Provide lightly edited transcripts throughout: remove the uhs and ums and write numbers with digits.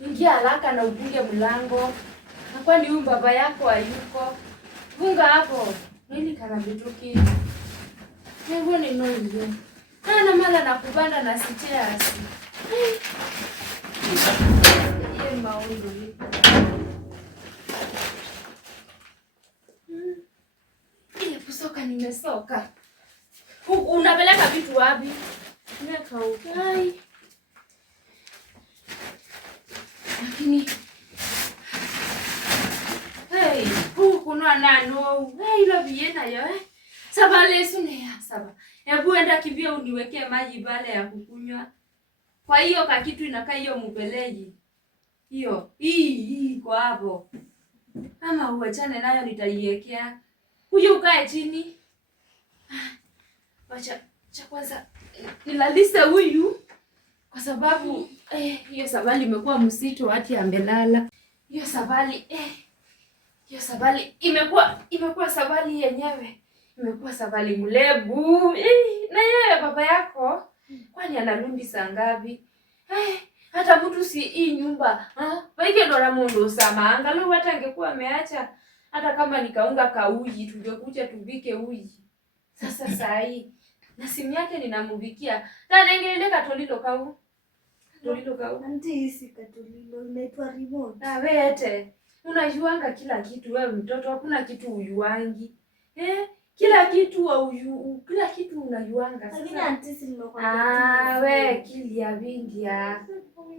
Ingia haraka na ufunge mlango. Na kwani huyu baba yako hayuko? Funga hapo. Nini kana vituki? Mungu ni noise. Kana mala na kubanda na stairs. Ye maundu hivi. Ile kusoka nimesoka. Unapeleka vitu wapi? Nimeka ukai. Lakini kuna nano. Ilo viena yo Saba lesu ne ya saba. Hebu enda kimbia uniwekee maji bale ya kukunywa. Kwa hiyo kakitu inakaa hiyo mpeleji. Hiyo. Hii kwa hapo. Ama uachane nayo nitaiwekea. Kuja ukae chini. Wacha kwanza nilalise huyu kwa sababu hiyo sabali imekuwa msito hati amelala. Hiyo sabali imekuwa sabali yenyewe. Imekuwa sabali mlebu. Na yeye baba yako kwani analumbi saa ngapi? Hata mtu si hii nyumba. Waike ndo na mundu sama. Angalau hata angekuwa ameacha hata kama nikaunga kauji tungekuja tubike uji. Sasa saa hii na simu yake ninamubikia. Na nengelele katolilo kau. Tolilo kau. Anti hisi katolilo inaitwa remote. Na wete. Unajuanga kila kitu wewe mtoto, hakuna kitu uyuangi. Kila kitu unajuanga sasa. Lakini anti si nimekwambia. We kilia vingi ya.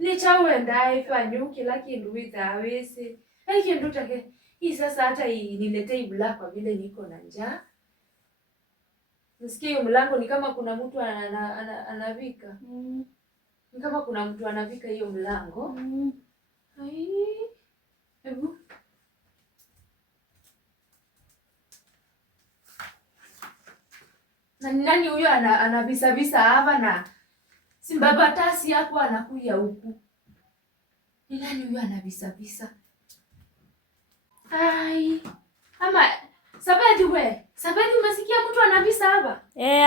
Nichawe ndai fanyu kila kindu witawese. Kindu take. Hii sasa hata niletee ibula kwa vile niko na njaa. Nisikie mlango ni kama kuna mtu anavika. Ni kama kuna mtu anavika hiyo mlango. Hebu. Na nani huyo anabisa hapa na simbabatasi hapo anakuja huku. Ni nani huyo anabisa? Ama Sabedi umesikia mtu anabisa hapa?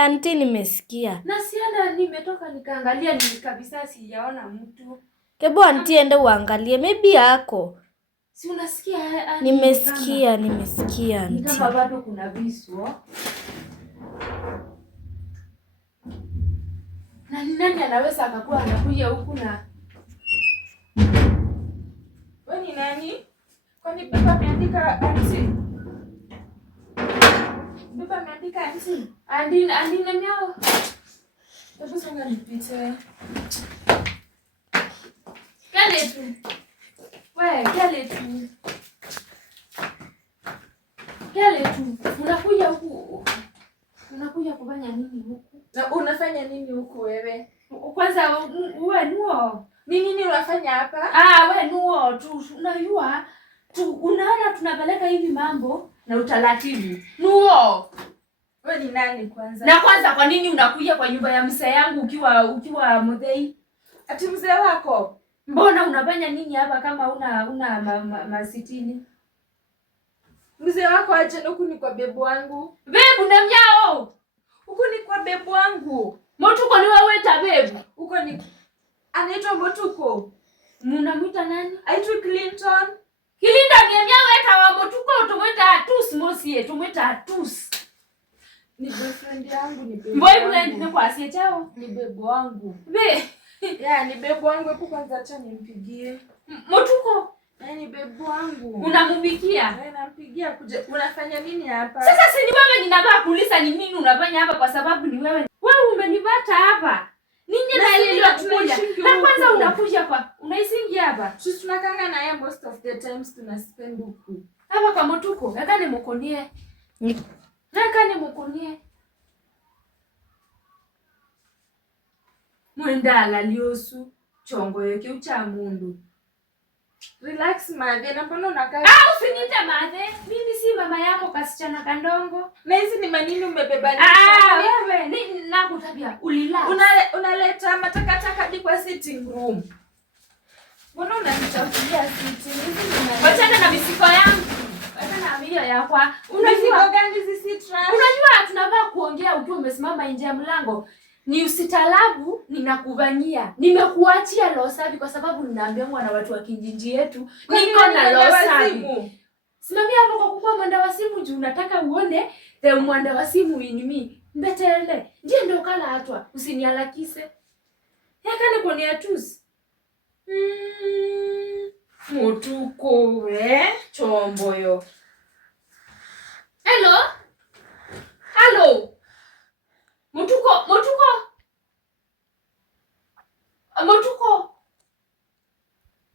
Anti nimesikia. Na sienda nimetoka nikaangalia ni kabisa sijaona mtu. Kebo anti ende uangalie maybe yako. Si unasikia? Nimesikia anti. Kama bado kuna visu. Na nani anaweza akakuwa anakuja huku na wewe ni nani? Kwani baba ameandika anti? Baba ameandika anti? Andi na miao. Hebu songa nipite. Kale tu. Unakuja huku. Unakuja kufanya nini huku? Na unafanya nini huku wewe? Kwanza wewe nuo. Nini unafanya hapa? Wewe nuo tu. Unajua unaona tunapeleka hivi mambo na utaratibu. Nuo. Wewe ni nani kwanza? Na kwanza kwa nini unakuja kwa nyumba ya mzee yangu ukiwa mzee? Ati mzee wako? Mbona unafanya nini hapa kama una masitini? Mzee wako aje huku ni kwa bebu wangu. Bebu na mnyao. Huku ni kwa bebu wangu. Motuko ni wewe ta bebu. Huko ni anaitwa Motuko. Mnamuita nani? Aitwa Clinton. Clinton ni mnyao eta wa Motuko tumwita Atus mosie, tumwita Atus. Ni boyfriend yangu ni bebu. Boyfriend ni kwa asie chao? Ni bebu wangu. Ni bebu wangu hapo kwanza acha nimpigie. Motuko. Ni bebu wangu. Unampigia? Nampigia kuja. Unafanya nini hapa? Sasa si ni wewe ninabaa kuuliza ni nini unafanya hapa kwa sababu ni wewe. Wewe umenipata hapa. Ninyi naelewa tunakuja. Na kwanza unakuja kwa unaisingi hapa. Sisi tunakanga na yeye most of the times tunaspend huku. Hapa kwa Motuko. Nakani mukonie. Mwendala liosu chongo yake ucha mundu. Relax madhe, na mbona unakaa? Usinite madhe. Mimi si mama yako kasichana kandongo. Na hizi ni manini umebebanisha? Wewe ni nakutabia ulila. Unaleta matakataka hadi kwa sitting room. Mbona unanichafulia sitting? Wachana na misiko yangu. Wachana na mio yako. Unajua gani hizi sitra? Unajua tunavaa kuongea ukiwa umesimama nje ya mlango. Ni usitalabu ninakuvanyia. Nimekuachia roho safi kwa sababu ninaambiwa na watu wa kijiji yetu niko na roho safi. Simamia hapo kwa kukuwa mwenda wa simu juu unataka uone the mwenda wa simu in me. Mbetele. Ndiye ndo kala atwa. Usinialakise. Yakane kwa ni atuzi. Mutuko we chombo yo. Hello? Hello? Mutuko.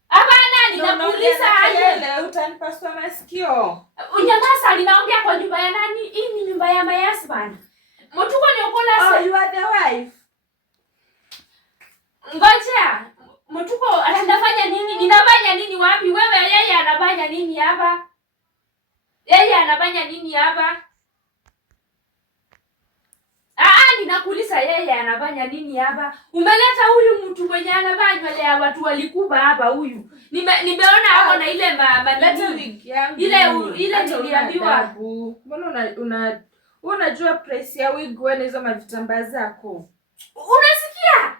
Abana ninakuuliza aje leo utanipasua masikio. Unyamaza ninaongea kwa nyumba ya nani? Hii ni nyumba ya my husband. Mutuko ni okola Oh, you are the wife. Ngoja. Mutuko anafanya nini? Ninafanya nini wapi? Wewe yeye anafanya nini hapa? Ninakuuliza yeye anafanya nini hapa? Umeleta huyu mtu mwenye anafanya ile watu walikuba hapa huyu. Nimeona hapo na ile leta wig yangu. Ile niliambiwa. Mbona unajua price ya wig wewe hizo mavitambaa zako? Unasikia?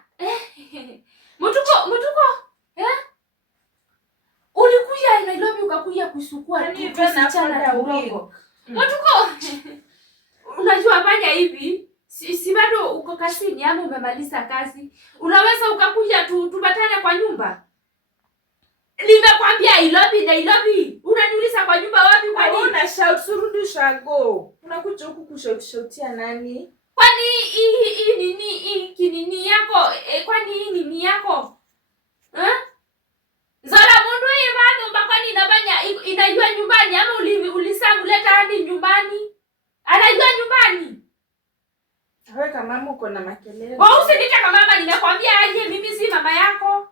Mutuko. Ulikuja Nairobi ukakuja kusukua tusichana udogo. Mutuko. Unajua fanya hivi? Si bado uko kazini ama umemaliza kazi? Unaweza ukakuja tubatane kwa nyumba? Nimekwambia Nairobi. Unaniuliza kwa nyumba wapi kwa nini? Una shout surudi shago. Unakuja huku kushautia nani? Kwani hii nini yako? Kwani hii nini yako? Zara mundu hii bado kwani inafanya inajua nyumbani ama ulisamuleta hadi nyumbani? Anajua nyumbani? Wewe kama mama uko na makelele. Wewe usinite kama mama, ninakwambia aje mimi si mama yako.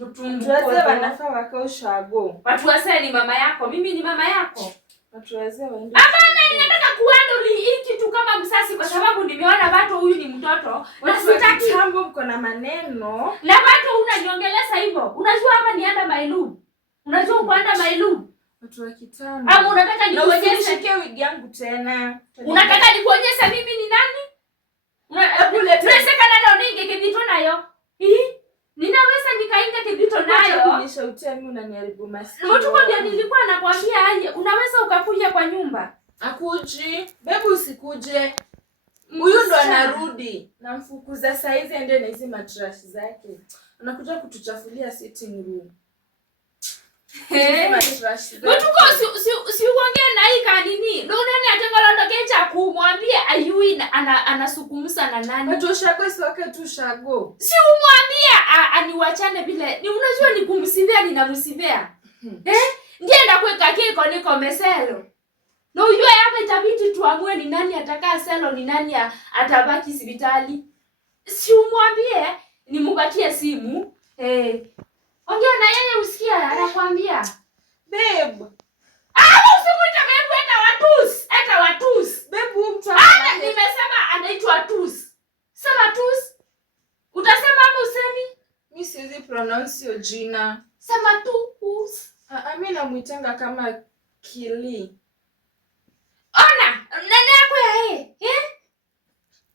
Watu wazee wanafaa wakao shago. Watu wazee ni mama yako, mimi ni mama yako. Watu wazee waende. Hapana, ninataka kuhandle hii kitu kama msasi kwa sababu nimeona watu huyu ni mtoto. Na sitaki tambo mko na maneno. Na watu unaniongeleza hivyo. Unajua hapa ni anda mailu. Unajua ukwanda mailu. Watu wa kitambo. Ama unataka nikuonyeshe wig yangu tena. Unataka nikuonyeshe mimi ni nani? Unataka na ninge kidito nayo. Ninaweza nikainga kidito nayo. Unishautia mimi unaniharibu masikio. Mutuko ndio nilikuwa nakwambia aje. Unaweza ukakuja kwa nyumba. Akuji. Bebu usikuje. Huyu ndo anarudi. Namfukuza saizi ende na hizo matrash zake. Anakuja kutuchafulia sitting room. Mutuko si uongee na hii kanini. Ndio nani atengolondo cha kumwambia ayui anasukumsa na nani? Watu shago soke tu shago. Si umwambia aniwachane vile. Ni unajua ni kumsivia ninamsivia. Ndiye ndakuweka kiko niko meselo. Na ujue hapa itabidi tuamue ni nani atakaa selo ni nani atabaki hospitali. Si umwambie nimupatie simu. Ongea na yeye usikia anakuambia. Babe. Usimuite babe hata watus. Babe mtu nimesema anaitwa tus. Sema tus. Utasema ama usemi? Mimi siwezi pronounce hiyo jina. Sema tus. Mimi namuitanga kama Kili. Ona, nani yako ya yeye?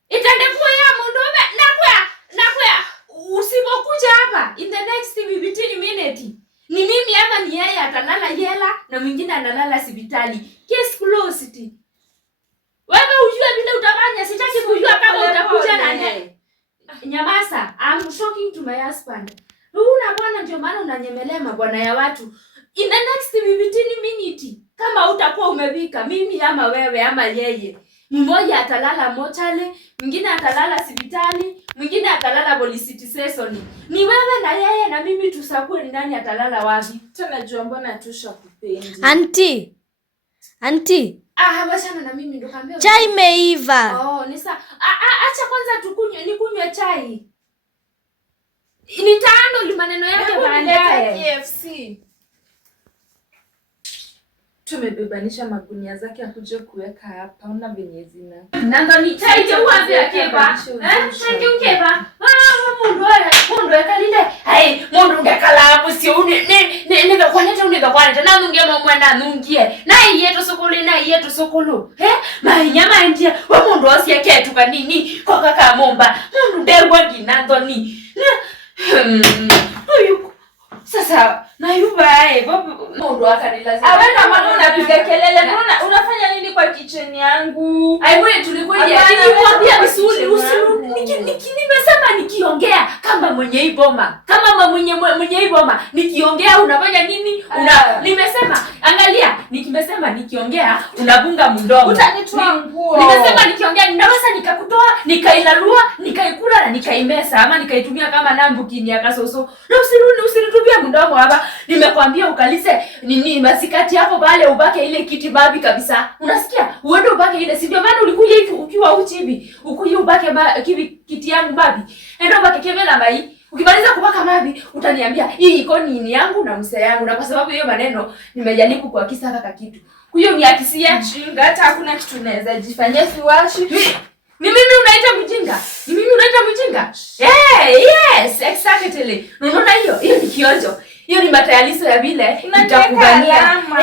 Itandekuwa ya mundume nakwea. Usipokuja hapa in the next 15 minutes. Ni mimi ama ni yeye atalala yela na mwingine analala hospitali. Case closed. Wewe ujue vile utafanya, sitaki kujua kama utakuja na nani. Nyamaza, I'm talking to my husband. Una bwana ndio maana unanyemelea mabwana ya watu. In the next 15 minutes kama utakuwa umevika mimi ama wewe ama yeye. Mmoja atalala mochale, mwingine atalala hospitali, mwingine atalala police station. Ni wewe na yeye na mimi tusakue ni nani atalala wapi? Tena jua mbona tusha kupendi. Auntie. Wachana na mimi ndo kaambia. Chai imeiva. Ni sawa. Acha kwanza nikunywe chai. Nitaando maneno yake baadaye. KFC. Tumebebanisha magunia zake akuje kuweka hapa. Una venye zina. Nanga ni chai je uambia keba. Chai ukeba. Mundu mundu ekalinde ai mundu ngekala musio ne kwanyeta unega kwaneta na nungia mwana nungie na yeto sokolo mainyama ndia wa mundu osie ketu kanini kwa kaka momba mundu nderwa ginandoni uyu sasa na yubae mundu akanilazimu awenda mwana unapiga kelele unafanya nini kwa kitchen yangu wewe tulikuwa nilikwambia misuli nimesema nikiongea kama mwenye iboma mwenye iboma nikiongea unafanya nini nimesema angalia nikimesema nikiongea unabunga mdomo utanitoa nguo nimesema nikiongea ninaweza nikakutoa nikailalua nikaikula na nikaimesa ama nikaitumia kama nambuki ya kasoso na usinitupia mdomo hapa nimekwambia ukalise nini masikati yako pale ubake ile kiti babi kabisa unasikia uende ubake ile si ndio maana ulikuja hivi ukiwa uchi hivi ukuje ubake kiti yangu babi enda ubake kemela mai ukimaliza kubaka mabi utaniambia hii iko nini yangu na mse yangu na kwa sababu hiyo maneno nimejaribu kwa kisa kaka kitu huyo ni akisia chinga hata hakuna kitu naweza jifanyia siwashi ni mimi unaita mjinga yes exactly unaona hiyo ni kionjo hiyo ni matayariso ya vile nitakubania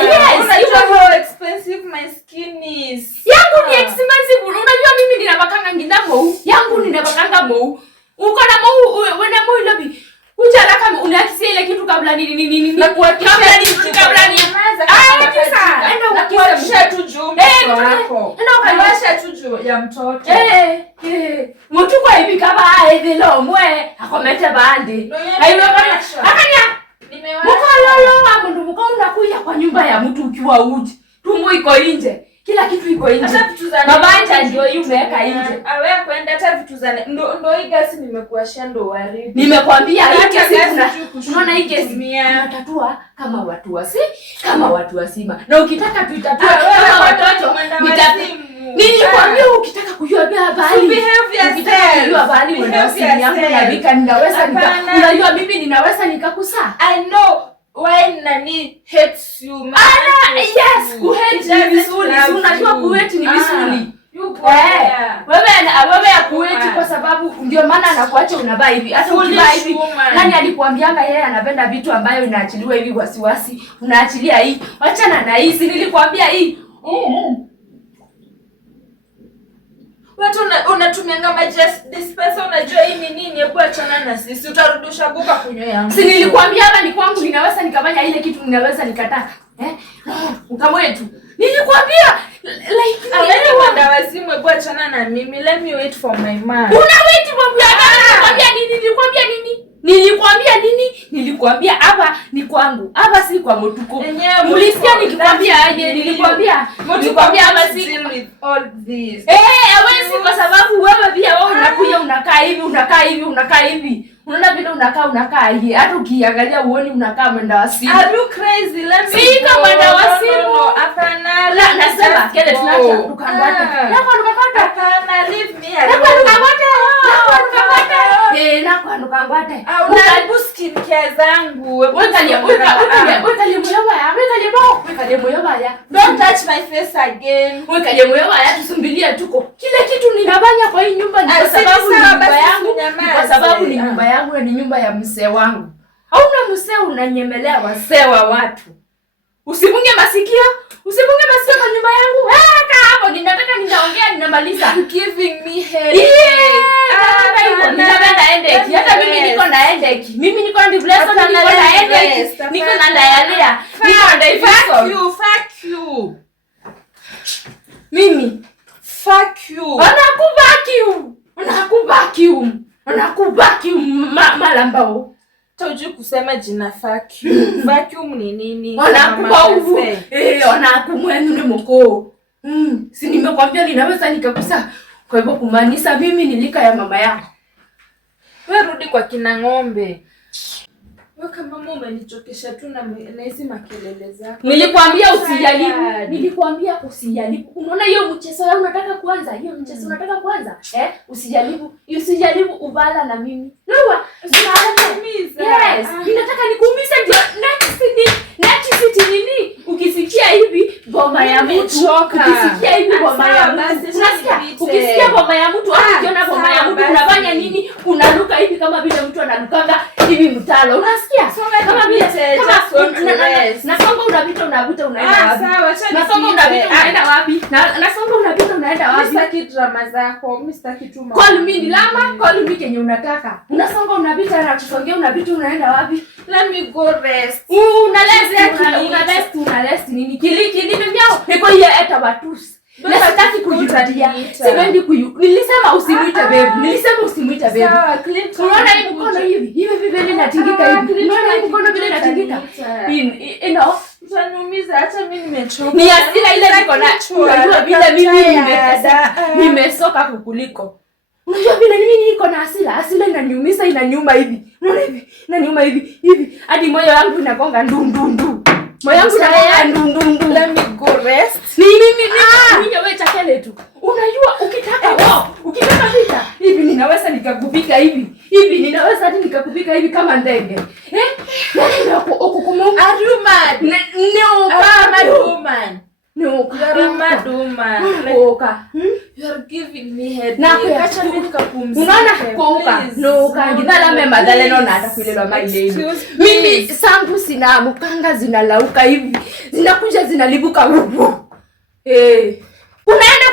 yes how expensive my skin is yangu ni expensive unajua mimi ninapakanga ngindamo yangu ninapakanga mou uko na mou wena mou lobi ujala kama unakisia ile kitu kabla nini na kuhakikisha kabla ni kisa enda ukisha tu juu wako enda ukawasha tu juu ya mtoto mtu kwa hivi kama aidhilo mwe akomete bandi aiwe bana akanya mkololo mundu mkauna kuja kwa nyumba ya mtu ukiwa uji tumbo iko nje kila kitu iko nje hata vitu za mabanja ndio hiyo umeweka nje awe kwenda hata vitu za ndo hii gasi nimekuashia ndo waribu nimekwambia hii gasi unaona hii gasi natatua kama watu wasima na ukitaka tuitatua kama watoto nilikwambia ukitaka kujua habari ukitaka kujua habari unawasiliana yangu na Vika ninaweza unajua mimi ninaweza nikakusaa I know why nani hates you yes kuhate ni vizuri unajua kuhate ni vizuri wewe ya kuhate kwa sababu ndio maana anakuacha unavaa hivi hata ukivaa hivi nani alikwambianga yeye anapenda vitu ambayo inaachiliwa hivi wasiwasi unaachilia hii achana na hii si nilikwambia hii watu unatumianga maji dispenser unajua hii ni nini hebu achana na sisi utarudisha guka kunywa yangu si nilikwambia hapa ni kwangu ninaweza nikafanya ile kitu ninaweza nikataka ukamwetu nilikwambia like wewe wanda wazimu hebu achana na mimi let me wait for my man una wait mambo ya nilikwambia hapa ni kwangu hapa si kwa mtuko mulisikia nikikwambia aje nilikwambia hapa si with all this hawezi kwa sababu wewe pia wewe unakuja unakaa hivi unaona vile unakaa hivi hata ukiangalia uone unakaa mwenda wasimu are you crazy let me si kama mwenda wasimu hapana nasema kile tunacha tukangata hapana leave me alone nakangata unaibu skin care zangu wekalie moyo baya don't touch my face again wekalie moyo baya tusumbilia tuko kile kitu ninafanya kwa hii nyumba ni kwa sababu ni nyumba yangu kwa sababu ni nyumba yangu na ni nyumba ya mzee wangu hauna mzee unanyemelea wazee wa watu usifunge masikio kwa nyumba yangu hapo ninataka ninaongea ninamaliza giving me head ninapenda headache hata mimi niko na headache mimi niko na depression niko na headache niko na diarrhea niko na infection fuck you mimi fuck you unakuvacuum malambao Toju kusema jina vacuum. Vacuum ni nini? Wanakumwenu ni mko. Si nimekwambia ninaweza nikakusa. Kwa hivyo kumaanisha mimi nilika ya mama yako. Wewe rudi kwa kina ng'ombe. Wewe kama mama umenichokesha tu na hizi makelele zako. Nilikwambia usijaribu. Unaona hiyo mchezo yako unataka kuanza? Usijaribu ubala na mimi. Wewe usiniumize. Yes. Ninataka nikuumize ndio next nini? Ukisikia hivi boma ya mtu. Ukisikia hivi boma ya mtu. Unasikia? Ukisikia boma ya mtu au ukiona boma ya mtu unafanya nini? Unaruka hivi kama vile mtu analukanga hivi mtalo. Unasikia? Kama vile nasonga unapita unaenda wapi? Sawa, acha nasonga unapita unaenda wapi? Nasonga unapita unaenda wapi? Sitaki drama zako, mimi sitaki tu. Call me Dilama, call me kenye unataka. Unasonga unapita na kusongea unapita unaenda wapi? Let me go rest. Unalest nini? Kili mnyao. Niko hiyo eta watusi. Na sitaki kujutia. Sipendi nilisema usimuite babe. Sawa, unaona hii mkono hivi. Hivi vile inatingika hivi. Unaona hii mkono vile inatingika. Utaniumiza, acha mimi nimechoka. Ni hasira ile niko na. Unajua vile mimi nimesoka kukuliko. Unajua vile mimi niko na hasira. Hasira inaniumiza, inaniuma hivi. Unaona hivi? Inaniuma hivi. Hadi moyo wangu unagonga ndundu. Moyo wangu unagonga ndundu. Let me go rest. Mimi wewe chakele tu. Unajua ukitaka vita hivi ninaweza nikakupika hivi. Ninaweza hadi nikakupika hivi kama ndege. Nani ukukumu? Aruma. No, you're giving me headache. Acha mimi nikapumzike. Unaona kuoka. No, kangidhala mema daleno na atakuilelwa maileni. Mimi sangu sina mukanga zinalauka hivi. Zinakuja zinalibuka. Unaenda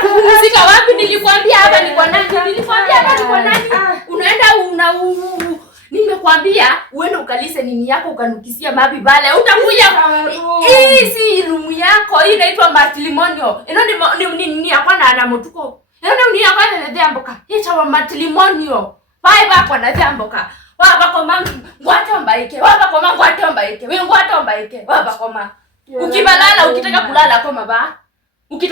kupumzika wapi? Nilikwambia hapa ni kwa nani? Unaenda nimekwambia uende ukalise nini yako ukanukisia mabi bale. Utakuja hii si room yako, hii inaitwa matrimonial. Ni yakwana ana motuko. Ni yakwana na amboka. Hii chawa matrimonial. Bye bako na amboka. Baba koma ngwatombaike. Wewe ngwatombaike. Baba koma. Ukibalala ukitaka kulala koma ba. Like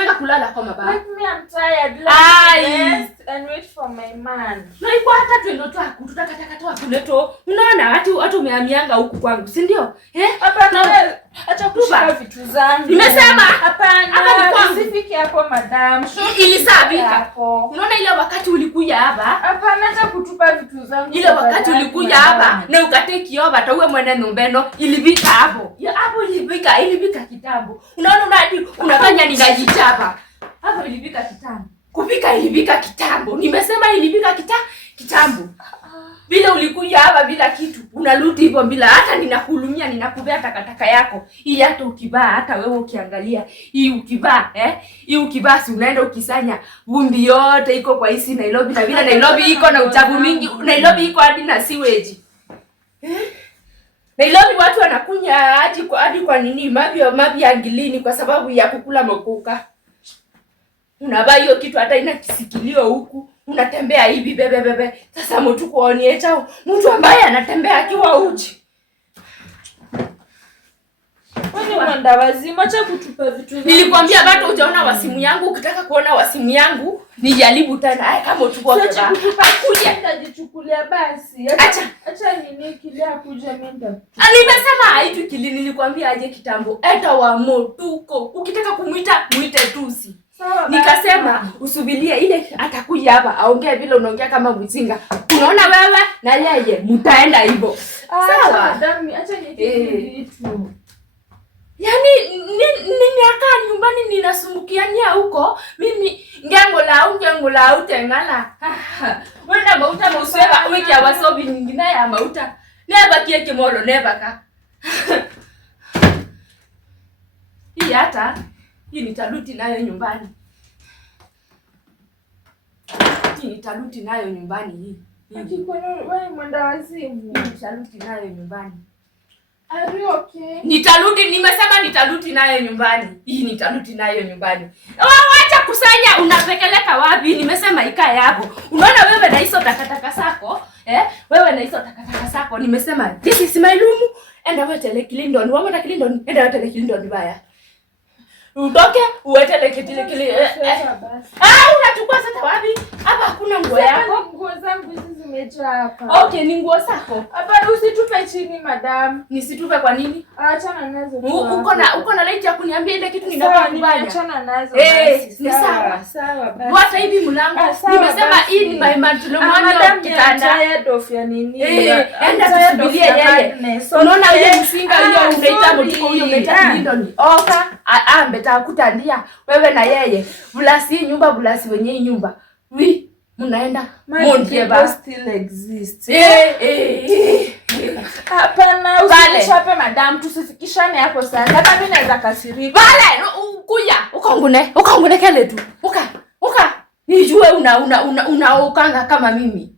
me, I'm tired. Rest and wait for my man. Na iko hata twendo twaku tutakataka kuleto. Unaona watu umeamianga huku kwangu, si ndio? Hapana, acha kushika vitu zangu. Nimesema hapana. Usifike hapo madam. Ilisabika hapo. Unaona ile wakati ulikuja hapa? Hapana, acha kutupa vitu zangu. Ile wakati ulikuja hapa na ukateki over tawe mwende nombeno ilivika hapo. Hapo ilivika kitambo. Unaona unafanya ninajichapa. Hapo ilivika kitambo. Kupika ilivika kitambo. Nimesema ilivika kitambo. Bila ulikuja hapa bila kitu. Unarudi hivyo bila hata ninakulumia, ninakubea takataka yako. Hii hata ukivaa hata wewe ukiangalia. Hii ukivaa si unaenda ukisanya vumbi yote iko kwa hisi Nairobi na bila Nairobi iko na uchafu mingi. Nairobi iko hadi na sewage. Nairobi watu wanakunya hadi kwa nini mabi angilini kwa sababu ya kukula mokuka. Unavaa hiyo kitu hata ina kisikilio huku. Unatembea hivi bebe. Sasa mtu kuonyesha mtu ambaye anatembea akiwa uchi. Wewe mwenda wazimu, acha kutupa vitu zangu. Nilikwambia bado hujaona wasimu yangu, ukitaka kuona wasimu yangu nijaribu tena. Kama utukua baba. Akuja nitajichukulia basi. Acha nini kilia kuja mimi. Nimesema haitu kili nilikwambia aje kitambo. Eta wa motuko. Ukitaka kumuita muite tusi. Nikasema usubirie ile atakuja hapa aongee vile unaongea kama mzinga. Unaona wewe na yeye mtaenda hivyo. Sawa. Acha vitu. Yaani nini akaa nyumbani ninasumbukiania huko. Mimi ngengo la utengala. Wenda mauta musweba wiki ya wasobi nyingine ya mauta. Neba kie kimolo neba ka. Hii nitaruti nayo nyumbani. Hii. Wewe mwenda wazimu. Nitaruti nayo nyumbani. Are you okay? Nimesema nitaruti nayo nyumbani. Hii nitaruti nayo nyumbani. Wacha kusanya unapekeleka wapi? Nimesema ikae hapo. Unaona wewe na hizo takataka zako? Nimesema this is my room. Enda wewe tele Kilindon. Wamona Kilindon. Enda wewe tele Kilindon baya. Utoke uwetele kile. Unachukua sasa wapi? Hapa hakuna nguo yako. Nguo zangu hizi zimejaa hapa. Okay, ni nguo zako. Hapa usitupe chini madam. Nisitupe kwa nini? Achana nazo. Uko na right ya kuniambia ile kitu ninakufanya. Achana nazo. Ni sawa. Sawa basi. Hata hivi mlango. Nimesema hii ni my matrimonial kitanda. Tired of ya nini? Enda tusubirie yeye. Unaona yeye msinga hiyo unaita mtiko huyo unaita Kilindon. Oka ambeta kutandia wewe na yeye. Bulasi nyumba bulasi wenye nyumba. Mnaenda Mondieba still exists. Hapana, usichape madam, tusifikishane hapo sana. Hata mimi naweza kasirika. Vale, kuja. Ukongune kele tu. Uka. Nijue unaokanga kama mimi.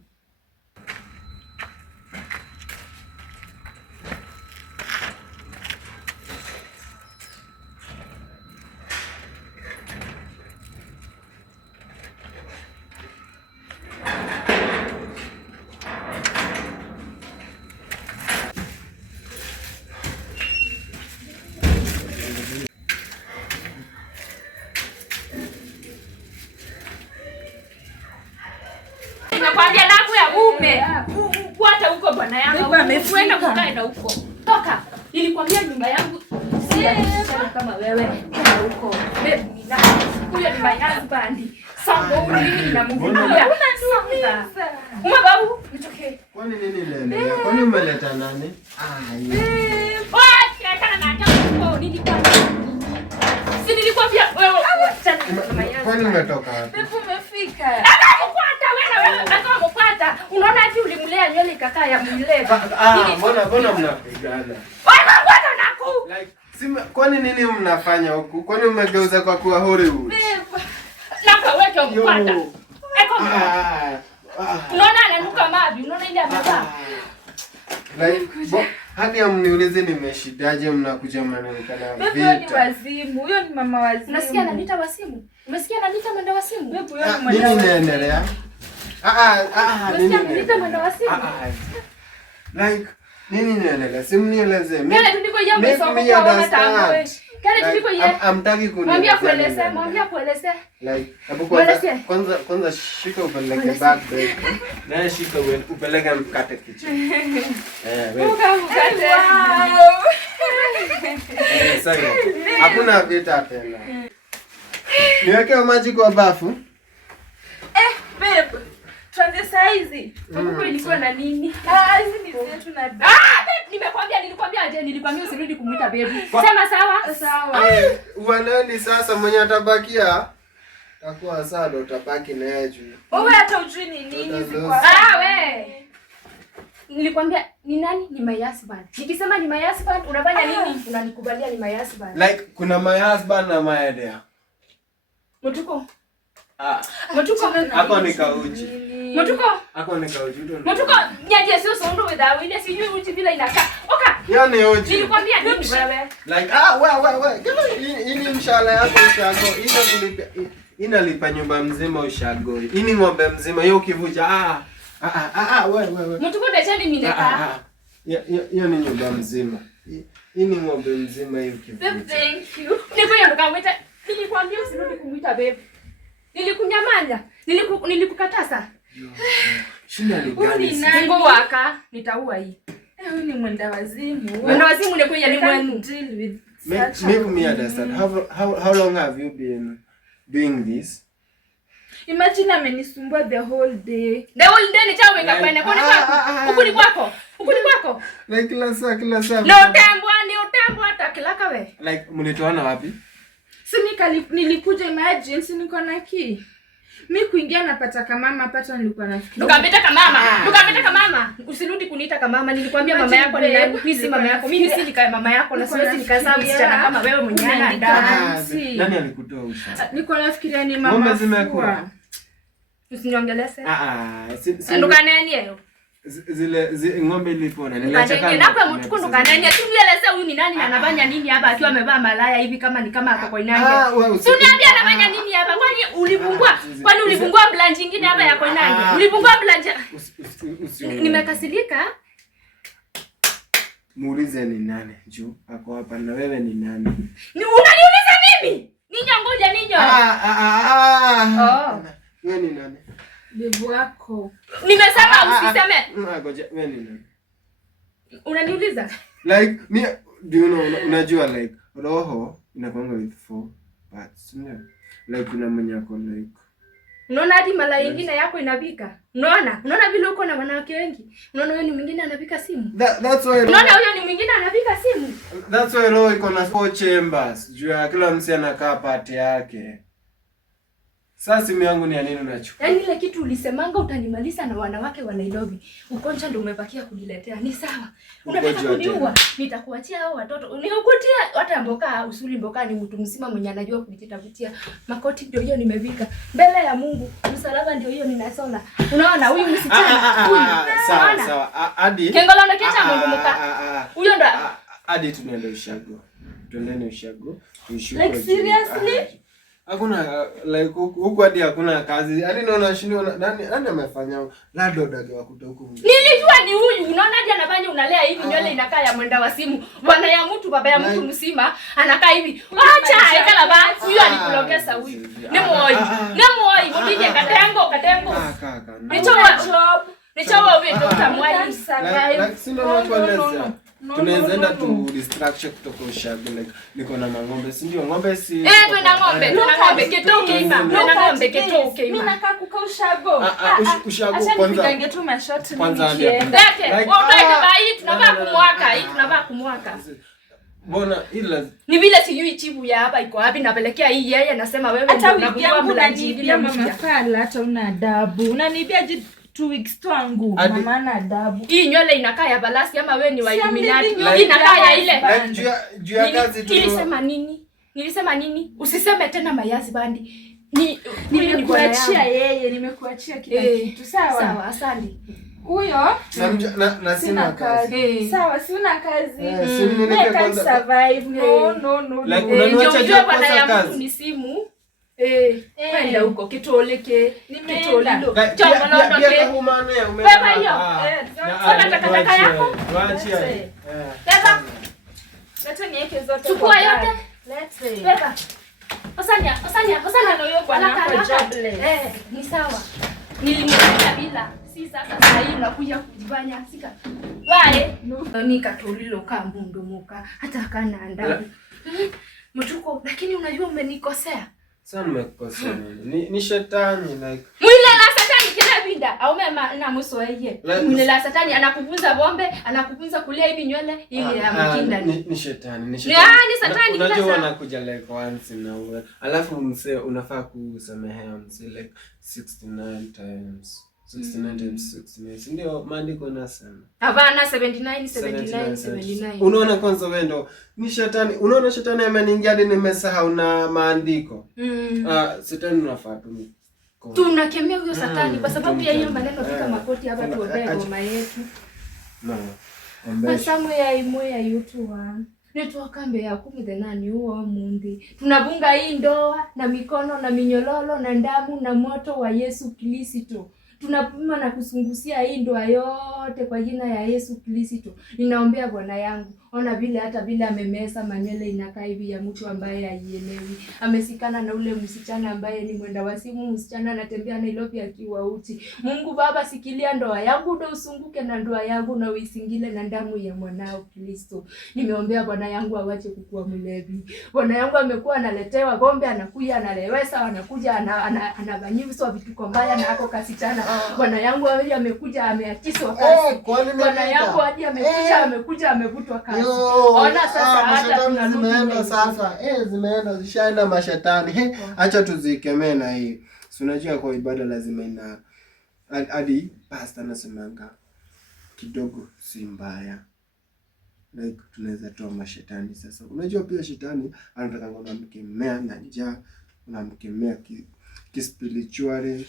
Nakwambia naku ya mume. Fuata huko bwana yangu. Amefuenda kukaenda huko. Toka. Nilikwambia nyumba yangu si ya kishana kama wewe. Kwenda huko. Huyo ni my husband. Sambo mimi ninamvumilia. Babu, nitoke. Kwani nini inaendelea? Kwani umeleta nani? Nilikwambia wewe. Kwani umetoka wapi? Pepo umefika. Akapata. Unaona ati ulimlea nywele ikakaa ya mleva. Mbona mnapigana? Wewe naku. Like kwani nini mnafanya huku? Kwani umegeuza kwa kuwa Hollywood? Naka wewe mpata. Unaona ananuka mavi, unaona ile amevaa. Like hadi amniulize nimeshidaje mnakuja mnaonekana vita. Huyo ni wazimu, huyo ni mama wazimu. Unasikia ananiita wasimu? Umesikia ananiita mwenda wasimu? Huyo ni mwenda nini inaendelea? Nini ananiita mwenda wasimu? Like nini inaendelea? Simnieleze. Kale tuliko yeye umesoma kwa wana tangu wewe. Kale tuliko yeye. Amtaki kunieleza. Mwambie kuelezea. Like kwanza shika upeleke back babe. Na shika upeleke mkate kitchen. Wewe. Mkate. Sasa. Hakuna vita tena. Niweke maji kwa bafu. Babe. Tuanze saizi. Huko ilikuwa na nini? Hizi ni zetu na babe. Nilikwambia usirudi kumuita baby. Sema sawa? Sawa. Uanani sasa mwenye atabakia? Takuwa sawa ndo utabaki naye juu. Wewe hata ujui ni nini sikwa. Wewe. Nilikwambia ni nani? Ni my husband. Nikisema ni my husband unafanya nini? Unanikubalia ni my husband. Like kuna my husband na my idea. Mtuko. Hapo ni kauji. Hapo ni kauji. Mtuko, nyaje sio sondo without ile sijui uchi bila inakaa. Oka. Yaani uji. Nilikwambia nini wewe? Like wewe. Ini mshala yako ushago. Inalipa nyumba mzima ushago. Ini ng'ombe mzima hiyo ukivuja. Wewe. Mtuko dachani mimi naka. Hiyo ni nyumba mzima. Ini ng'ombe mzima hiyo ukivuja. Thank you. Nipo ndokamwita. Nilikwambia usirudi kumuita babe. Nilikunyamanya. Nilikukataza. Shinda ni gani? Mungu waka nitaua hii. Huyu ni mwenda wazimu. Mwenda wazimu ni kwa yale mwenu. Make me understand. How long have you been doing this? Imagine amenisumbua the whole day. The whole day ni chawe kapene kwani kwako? Ukuli kwako? Like kila saa. Ni utembo hata kilaka we. Like mlitoana wapi? Nilikuja imagine niko na key. Mimi kuingia napata kama mama pata nilikuwa nafikiria. Tukameta kama mama. Usirudi kuniita kama mama. Nilikwambia mama yako ni nani? Mimi si mama yako. Mimi si nikae mama yako na siwezi nikazaa msichana kama wewe mwenyewe ana ndani. Nani alikutoa usha? Nilikuwa nafikiria ni mama. Ng'ombe zimekula. Usiniongeleze. Ndukaneni hiyo. Zile ng'ombe ilipona. Niliachaka. Napo mtuko ndukaneni. Tueleze huyu ni nani na anafanya nini hapa akiwa amevaa malaya hivi kama ni kama ako kwa inange. Uniambia anafanya nini hapa? Kwani ulifungua blanche nyingine hapa ya kwa inange? Ulifungua blanche. Nimekasirika. Muulize ni nani? Juu ako hapa na wewe ni nani? Unaniuliza mimi? Ninyo ngoja ninyo. Wewe ni nani? Bebu wako. Nimesema usiseme. Ngoja, wewe ni nani? Unaniuliza? Like do you know unajua like roho inakuanga with 4 parts. Like kuna mwenye ako like. Unaona hadi mala nyingine yako inabika. Unaona vile uko na wanawake wengi. Unaona huyo ni mwingine anabika simu. That's why. Unaona huyo ni mwingine anabika simu. That's why roho iko na 4 chambers. Juu kila msi anakaa pati yake. Sasa simu yangu ni ya nini unachukua? Yaani ile kitu ulisemanga utanimaliza na wanawake wa Nairobi. Ukoncha ndio umepakia kuniletea. Ni sawa. Unataka kuniua? Nitakuachia hao watoto. Nikukutia hata mboka usuli mboka ni mtu mzima mwenye anajua kujitafutia. Makoti ndio hiyo nimevika. Mbele ya Mungu. Msalaba ndio hiyo ninasoma. Unaona huyu msichana. Huyu. Sawa. Hadi. Kengolo na kicha Mungu mka. Huyo ndo hadi tunaenda ushago. Tuendeni ushago. Like seriously? Hakuna like huko hadi hakuna kazi. Hadi naona shindwa nani amefanya lado dage wa kutoka huko. Nilijua ni huyu. Unaona hadi anafanya unalea hivi nywele inakaa ya mwenda wa simu. Bwana ya mtu baba ya mtu mzima anakaa hivi. Acha ikala ba huyu alikulogesa huyu. Ni moi mudije katengo. Nichowa wewe Dr. Mwai like sina watu wanaweza. Tunaweza enda tu distraction kutoka ushago like niko na ng'ombe si ndio ng'ombe si tuna ng'ombe kitoke ima mimi nakaa kukaa ushago ushago kwanza nipigange tu mashot kwanza nikienda tunavaa kumwaka Bona ila ni vile sijui chibu ya hapa iko wapi napelekea hii yeye anasema wewe unakujua mlanji bila mama fala hata una adabu unanibia 2 weeks tangu maana adabu. Hii nywele inakaa ya balasi ama wewe ni wa Illuminati? Hii inakaa ya ile. Juu ya kazi tu. Nilisema nini? Usiseme tena mayazi bandi. Nimekuachia yeye, nimekuachia kila kitu. Sawa, asante. Huyo na sina kazi. Sawa, sina kazi. Mimi can't survive. No. Like unaniacha juu kwa kazi. Ni simu. Kwenda huko kitoleke kitolilo pia humane beba hiyo sasa takataka yako waachia beba leta niweke zote chukua yote let's beba osanya ndio hiyo bwana kwa jobless ni sawa nilimwambia bila si sasa sasa unakuja kujifanya sika wae ni katolilo kama ndomoka hata kana andabu mtuko lakini unajua umenikosea sana nimekosea ni shetani like mwile la satani kila binda au mema na msoeye mwile la satani anakupunza bombe anakupunza kulia hivi nywele ili ya mkinda ni shetani ni satani unajua anakuja like once na wewe alafu mse unafaa kusamehea mse like 69 times 69 ndio maandiko nasema hapana 79 unaona kwanza wewe ndo ni shetani unaona shetani ameniingia hadi nimesahau na maandiko shetani unafaa tu tunakemea huyo satani kwa sababu ya hiyo maneno fika makoti hapa tuombee ngoma yetu masamu ya imwe ya YouTube netu kambe ya 18 huo mundi tunabunga hii ndoa na mikono na minyololo na damu na moto wa Yesu Kristo tunapima na kusungusia hii ndoa yote kwa jina ya Yesu Kristo. Ninaombea Bwana yangu. Ona vile hata vile amemesa manywele inakaa hivi ya mtu ambaye haielewi. Amesikana na ule msichana ambaye ni mwenda wasimu, msichana anatembea Nairobi akiwa uchi. Mungu Baba sikilia ndoa yangu ndio usunguke na ndoa yangu na uisingile na damu ya mwanao Kristo. Nimeombea Bwana yangu awache kukua mlevi. Bwana yangu amekuwa analetewa bombe anakuja analewesa anakuja anabanyizwa vituko mbaya na hapo kasichana. Bwana yangu hadi amekuja ameatiswa kazi. Bwana yangu hadi amekuja amevutwa kazi. Ona sasa hata tunazimeenda sasa. Zimeenda zishaenda mashetani. Acha tuzikemee na hii. Si unajua kwa ibada lazima ina hadi pastor anasemanga kidogo si mbaya. Like tunaweza toa mashetani sasa. Unajua pia shetani anataka unamkemea na njaa, unamkemea kispiritually.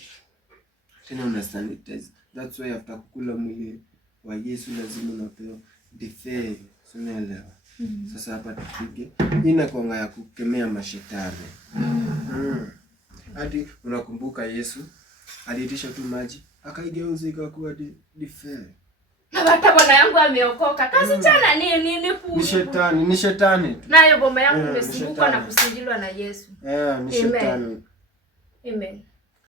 Tena una sanitize. That's why after kukula mwili wa Yesu lazima unapewa defense. Unaelewa? Sasa hapa tupige inakonga ya kukemea mashetani. Hadi unakumbuka Yesu aliitisha tu maji akaigeuza ikakuwa defense. Na hata Bwana yangu ameokoka. Kazi chana ni shetani tu. Nayo bomba yangu imesunguka na kusingilwa na Yesu. Ni shetani. Amen.